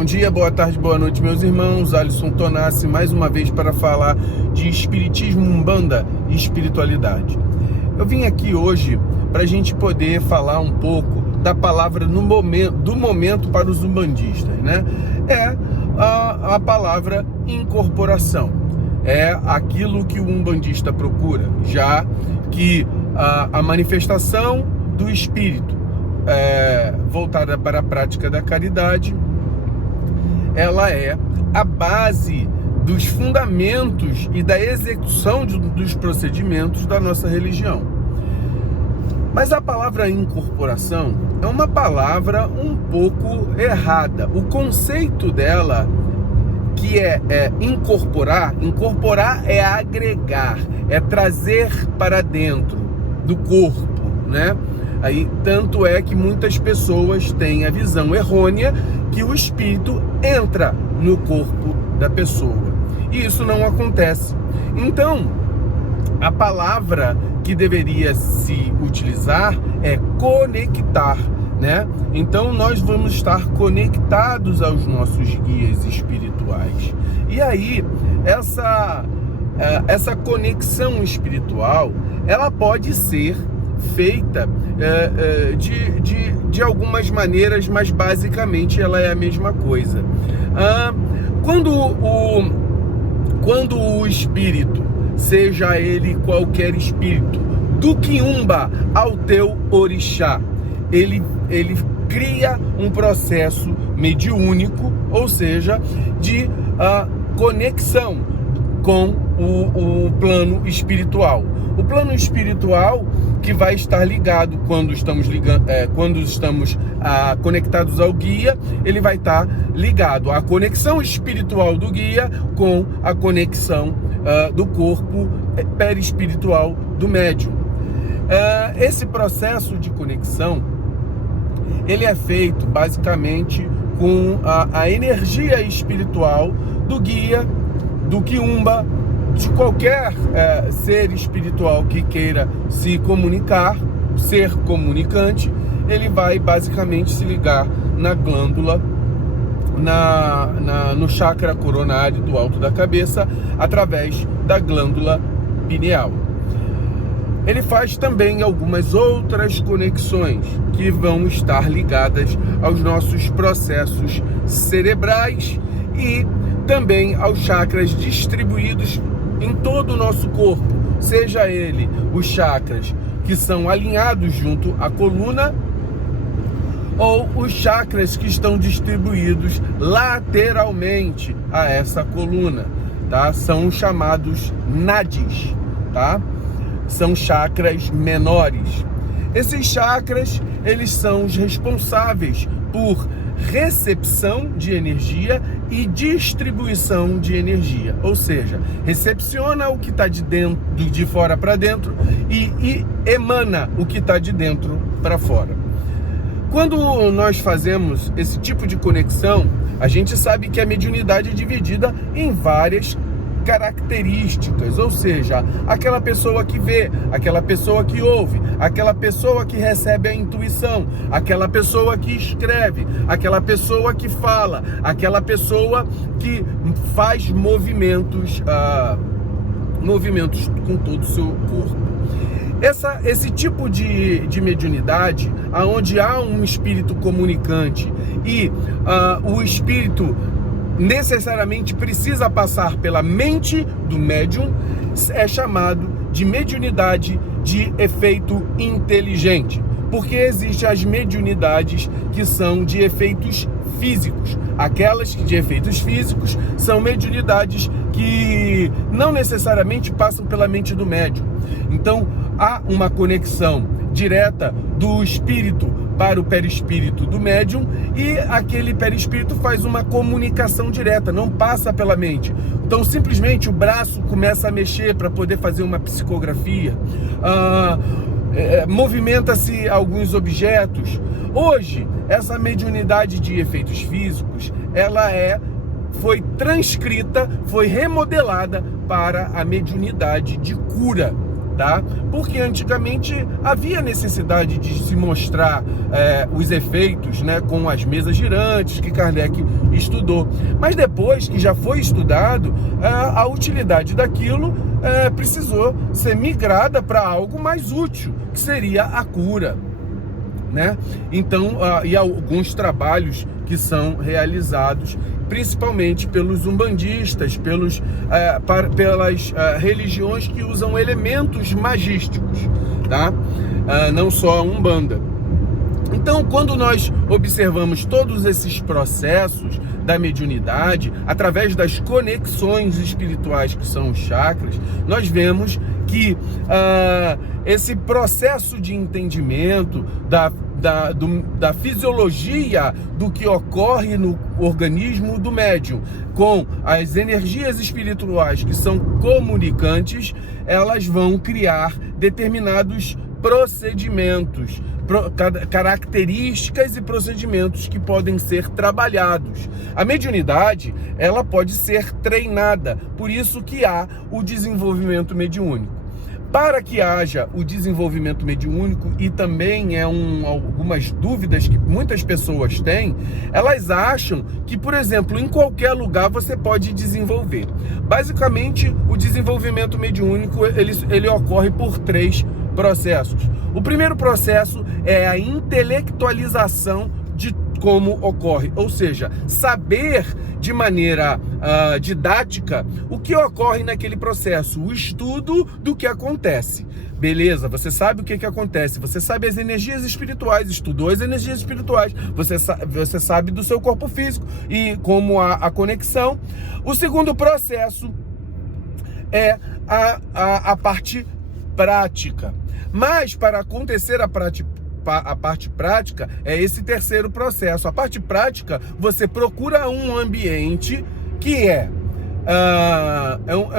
Bom dia, boa tarde, boa noite, meus irmãos. Alisson Tonassi, mais uma vez para falar de Espiritismo, Umbanda e espiritualidade. Eu vim aqui hoje para a gente poder falar um pouco da palavra do momento para os umbandistas, né? É a palavra incorporação. É aquilo que o umbandista procura, já que a manifestação do espírito voltada para a prática da caridade, ela é a base dos fundamentos e da execução dos procedimentos da nossa religião. Mas a palavra incorporação é uma palavra um pouco errada. O conceito dela, que é incorporar é agregar, é trazer para dentro do corpo, né? Aí, tanto é que muitas pessoas têm a visão errônea que o espírito entra no corpo da pessoa. E isso não acontece. Então, a palavra que deveria se utilizar é conectar, né? Então, nós vamos estar conectados aos nossos guias espirituais. E aí, essa conexão espiritual, ela pode ser feita de algumas maneiras, mas basicamente ela é a mesma coisa. Quando o espírito, seja ele qualquer espírito, do quiumba ao teu orixá, ele cria um processo mediúnico, ou seja, de conexão com o plano espiritual. O plano espiritual que vai estar ligado quando estamos conectados ao guia, ele vai estar ligado à conexão espiritual do guia com a conexão do corpo perispiritual do médium. Esse processo de conexão, ele é feito basicamente com a energia espiritual do guia, do quiumba, de qualquer ser espiritual que queira se comunicar, ser comunicante. Ele vai basicamente se ligar na glândula, no chakra coronário do alto da cabeça, através da glândula pineal. Ele faz também algumas outras conexões que vão estar ligadas aos nossos processos cerebrais e também aos chakras distribuídos em todo o nosso corpo, seja ele os chakras que são alinhados junto à coluna ou os chakras que estão distribuídos lateralmente a essa coluna, tá? São chamados nadis, tá? São chakras menores. Esses chakras, eles são os responsáveis por recepção de energia e distribuição de energia, ou seja, recepciona o que está de fora para dentro e emana o que está de dentro para fora. Quando nós fazemos esse tipo de conexão, a gente sabe que a mediunidade é dividida em várias características, ou seja, aquela pessoa que vê, aquela pessoa que ouve, aquela pessoa que recebe a intuição, aquela pessoa que escreve, aquela pessoa que fala, aquela pessoa que faz movimentos com todo o seu corpo. Esse tipo de mediunidade, onde há um espírito comunicante e o espírito necessariamente precisa passar pela mente do médium, é chamado de mediunidade de efeito inteligente, porque existem as mediunidades que são de efeitos físicos. Aquelas de efeitos físicos são mediunidades que não necessariamente passam pela mente do médium. Então há uma conexão direta do espírito para o perispírito do médium e aquele perispírito faz uma comunicação direta, não passa pela mente. Então simplesmente o braço começa a mexer para poder fazer uma psicografia, movimenta-se alguns objetos. Hoje, essa mediunidade de efeitos físicos, ela foi transcrita, foi remodelada para a mediunidade de cura, tá? Porque antigamente havia necessidade de se mostrar os efeitos, né, com as mesas girantes que Kardec estudou. Mas depois que já foi estudado, a utilidade daquilo precisou ser migrada para algo mais útil, que seria a cura, né? Então, e alguns trabalhos que são realizados principalmente pelos umbandistas, pelas religiões que usam elementos magísticos, tá? Não só a Umbanda. Então, quando nós observamos todos esses processos da mediunidade, através das conexões espirituais que são os chakras, nós vemos que esse processo de entendimento da fisiologia do que ocorre no organismo do médium com as energias espirituais que são comunicantes, elas vão criar determinados procedimentos, características e procedimentos que podem ser trabalhados. A mediunidade, ela pode ser treinada, por isso que há o desenvolvimento mediúnico. Para que haja o desenvolvimento mediúnico, e também algumas dúvidas que muitas pessoas têm, elas acham que, por exemplo, em qualquer lugar você pode desenvolver. Basicamente, o desenvolvimento mediúnico ele ocorre por 3 processos. O primeiro processo é a intelectualização de como ocorre, ou seja, saber de maneira didática o que ocorre naquele processo, o estudo do que acontece. Beleza, você sabe o que acontece, você sabe as energias espirituais, estudou as energias espirituais, você sabe do seu corpo físico e como a conexão. O segundo processo é a parte prática. Mas para acontecer a parte prática é esse terceiro processo. A parte prática, você procura um ambiente que é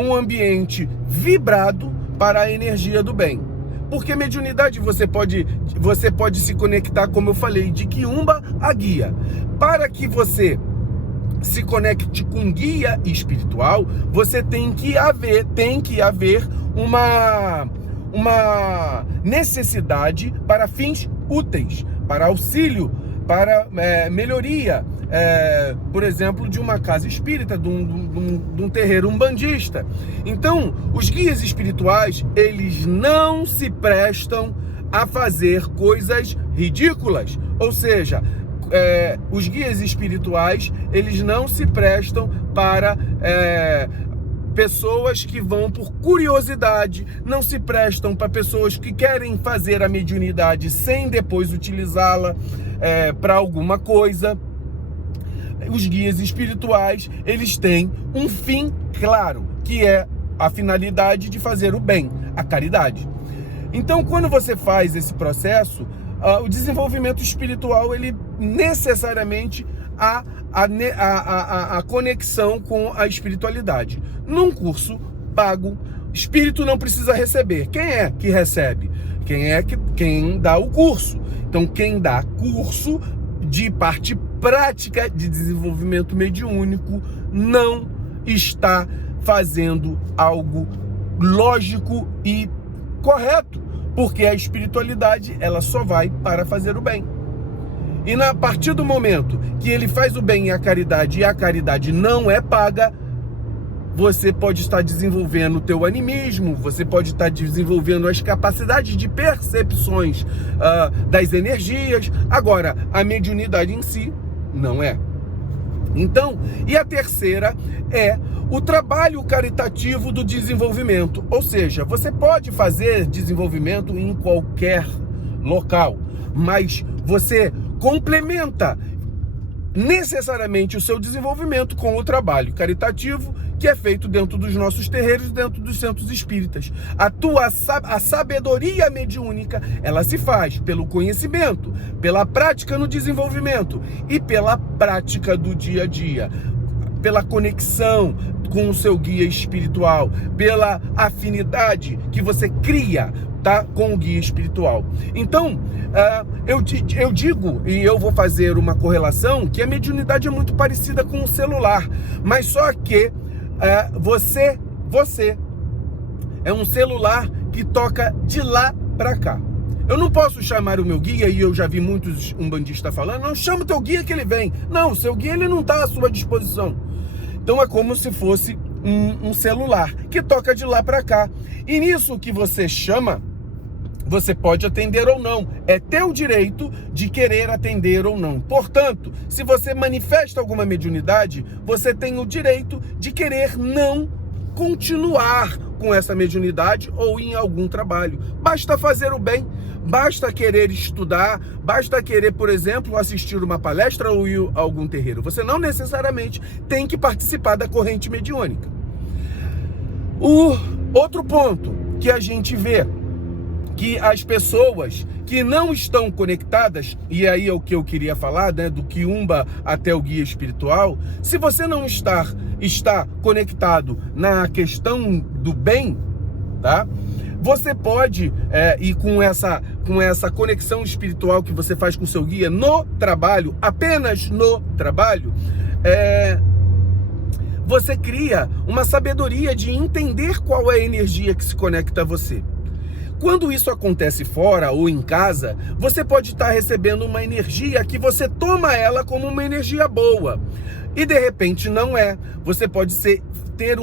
um ambiente vibrado para a energia do bem. Porque mediunidade você pode se conectar, como eu falei, de quiumba a guia. Para que você se conecte com guia espiritual, você tem que haver uma necessidade para fins úteis, para auxílio, para melhoria, por exemplo, de uma casa espírita, de um terreiro umbandista. Então, os guias espirituais, eles não se prestam a fazer coisas ridículas, ou seja, os guias espirituais, eles não se prestam para pessoas que vão por curiosidade, não se prestam para pessoas que querem fazer a mediunidade sem depois utilizá-la para alguma coisa. Os guias espirituais, eles têm um fim claro, que é a finalidade de fazer o bem, a caridade. Então, quando você faz esse processo, o desenvolvimento espiritual, ele necessariamente a conexão com a espiritualidade. Num curso pago, espírito não precisa receber. Quem é que recebe? Quem dá o curso. Então, quem dá curso de parte prática de desenvolvimento mediúnico não está fazendo algo lógico e correto, porque a espiritualidade, ela só vai para fazer o bem. E a partir do momento que ele faz o bem e a caridade não é paga, você pode estar desenvolvendo o teu animismo, você pode estar desenvolvendo as capacidades de percepções das energias. Agora, a mediunidade em si não é. Então, e a terceira é o trabalho caritativo do desenvolvimento. Ou seja, você pode fazer desenvolvimento em qualquer local, mas você complementa necessariamente o seu desenvolvimento com o trabalho caritativo que é feito dentro dos nossos terreiros, dentro dos centros espíritas. A sabedoria mediúnica, ela se faz pelo conhecimento, pela prática no desenvolvimento e pela prática do dia a dia, pela conexão com o seu guia espiritual, pela afinidade que você cria, tá, com o guia espiritual. Então, eu digo, e eu vou fazer uma correlação, que a mediunidade é muito parecida com o celular, mas só que você é um celular que toca de lá para cá. Eu não posso chamar o meu guia, e eu já vi muitos umbandistas falando, não, chama o teu guia que ele vem. Não, o seu guia ele não está à sua disposição. Então é como se fosse um celular que toca de lá para cá. E nisso que você chama, você pode atender ou não. É teu direito de querer atender ou não. Portanto, se você manifesta alguma mediunidade, você tem o direito de querer não continuar com essa mediunidade ou em algum trabalho. Basta fazer o bem, basta querer estudar, basta querer, por exemplo, assistir uma palestra ou ir a algum terreiro. Você não necessariamente tem que participar da corrente mediúnica. O outro ponto que a gente vê, que as pessoas que não estão conectadas, e aí é o que eu queria falar, né, do quiumba até o guia espiritual, se você não está conectado na questão do bem, tá? Você pode ir com essa conexão espiritual que você faz com o seu guia no trabalho, apenas no trabalho, você cria uma sabedoria de entender qual é a energia que se conecta a você. Quando isso acontece fora ou em casa, você pode estar recebendo uma energia que você toma ela como uma energia boa. E de repente não é. Você pode ter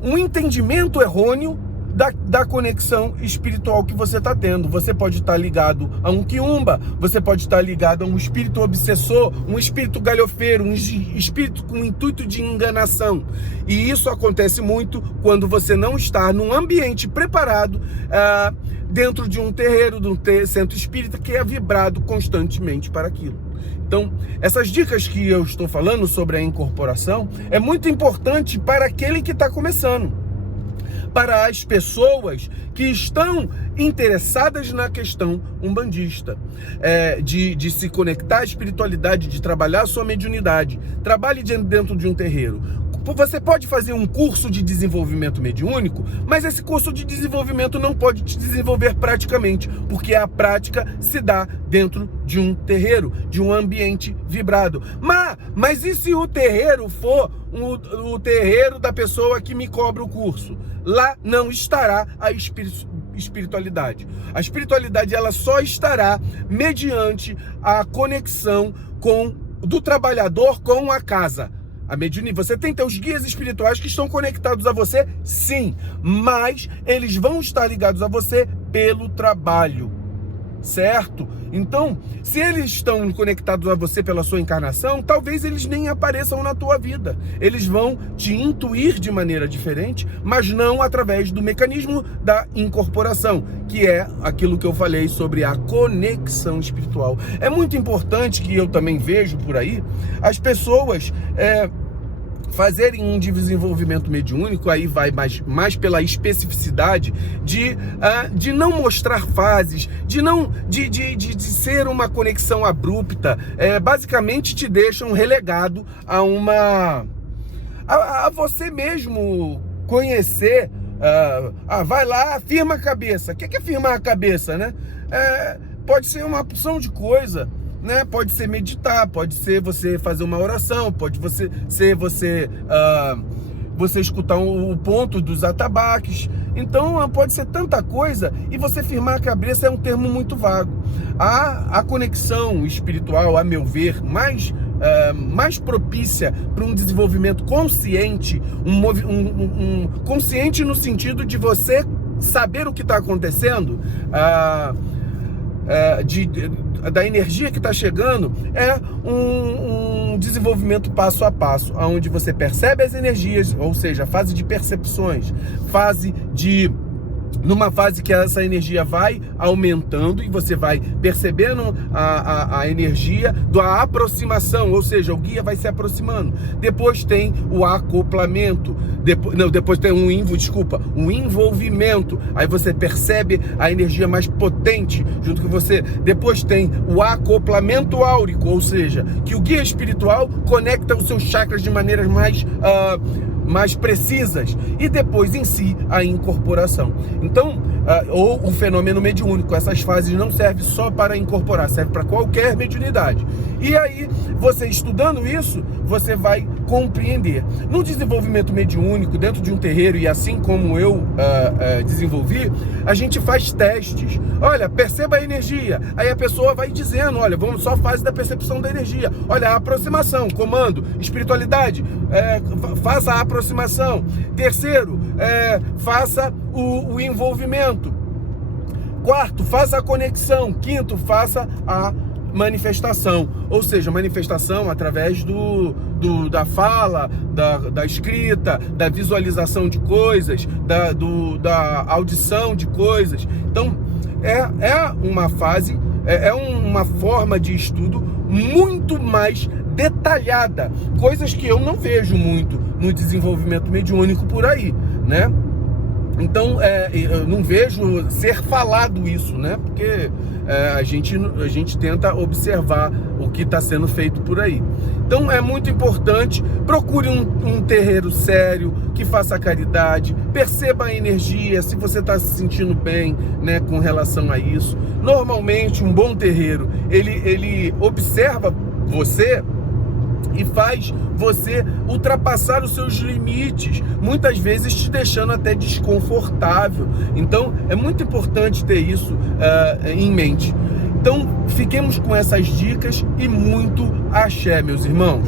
um entendimento errôneo da conexão espiritual que você está tendo. Você pode estar ligado a um quiumba, você pode estar ligado a um espírito obsessor, um espírito galhofeiro, um espírito com intuito de enganação. E isso acontece muito quando você não está num ambiente preparado dentro de um terreiro, de um centro espírita que é vibrado constantemente para aquilo. Então, essas dicas que eu estou falando sobre a incorporação é muito importante para aquele que está começando. Para as pessoas que estão interessadas na questão umbandista, de se conectar à espiritualidade, de trabalhar a sua mediunidade. Trabalhe dentro de um terreiro. Você pode fazer um curso de desenvolvimento mediúnico, mas esse curso de desenvolvimento não pode te desenvolver praticamente, porque a prática se dá dentro de um terreiro, de um ambiente vibrado. Mas e se o terreiro for o terreiro da pessoa que me cobra o curso? Lá não estará a espiritualidade. A espiritualidade ela só estará mediante a conexão do trabalhador com a casa. A mediunidade, você tem teus guias espirituais que estão conectados a você, sim, mas eles vão estar ligados a você pelo trabalho, certo? Então, se eles estão conectados a você pela sua encarnação, talvez eles nem apareçam na tua vida. Eles vão te intuir de maneira diferente, mas não através do mecanismo da incorporação, que é aquilo que eu falei sobre a conexão espiritual. É muito importante, que eu também vejo por aí, as pessoas fazerem um desenvolvimento mediúnico, aí vai mais pela especificidade de não mostrar fases, de ser uma conexão abrupta, basicamente te deixam relegado a você mesmo conhecer. Vai lá, firma a cabeça. O que é firmar a cabeça, né? Pode ser uma opção de coisa, né? Pode ser meditar, pode ser você fazer uma oração, pode ser você escutar o ponto dos atabaques. Então pode ser tanta coisa, e você firmar a cabeça é um termo muito vago. A conexão espiritual, a meu ver, mais propícia para um desenvolvimento consciente, consciente no sentido de você saber o que está acontecendo, da energia que está chegando, é um desenvolvimento passo a passo, onde você percebe as energias, ou seja, fase de percepções, numa fase que essa energia vai aumentando e você vai percebendo a energia da aproximação, ou seja, o guia vai se aproximando. Depois tem o acoplamento, depois tem um envolvimento, aí você percebe a energia mais potente junto com você. Depois tem o acoplamento áurico, ou seja, que o guia espiritual conecta os seus chakras de maneiras mais precisas, e depois em si a incorporação. Então ou o fenômeno mediúnico. Essas fases não servem só para incorporar, serve para qualquer mediunidade. E aí, você estudando isso, você vai compreender. No desenvolvimento mediúnico, dentro de um terreiro, e assim como eu desenvolvi, a gente faz testes. Olha, perceba a energia. Aí a pessoa vai dizendo, olha, vamos só a fase da percepção da energia. Olha, a aproximação, comando, espiritualidade, faça a aproximação. Terceiro, faça o envolvimento. Quarto, faça a conexão. Quinto, faça a manifestação, ou seja, manifestação através da fala, da escrita, da visualização de coisas, da audição de coisas. Então, é uma fase, é uma forma de estudo muito mais detalhada, coisas que eu não vejo muito no desenvolvimento mediúnico por aí, né? Então, eu não vejo ser falado isso, né? Porque a gente tenta observar o que está sendo feito por aí. Então, é muito importante, procure um terreiro sério, que faça caridade, perceba a energia, se você está se sentindo bem, né, com relação a isso. Normalmente, um bom terreiro, ele observa você e faz você ultrapassar os seus limites, muitas vezes te deixando até desconfortável. Então, é muito importante ter isso em mente. Então, fiquemos com essas dicas e muito axé, meus irmãos.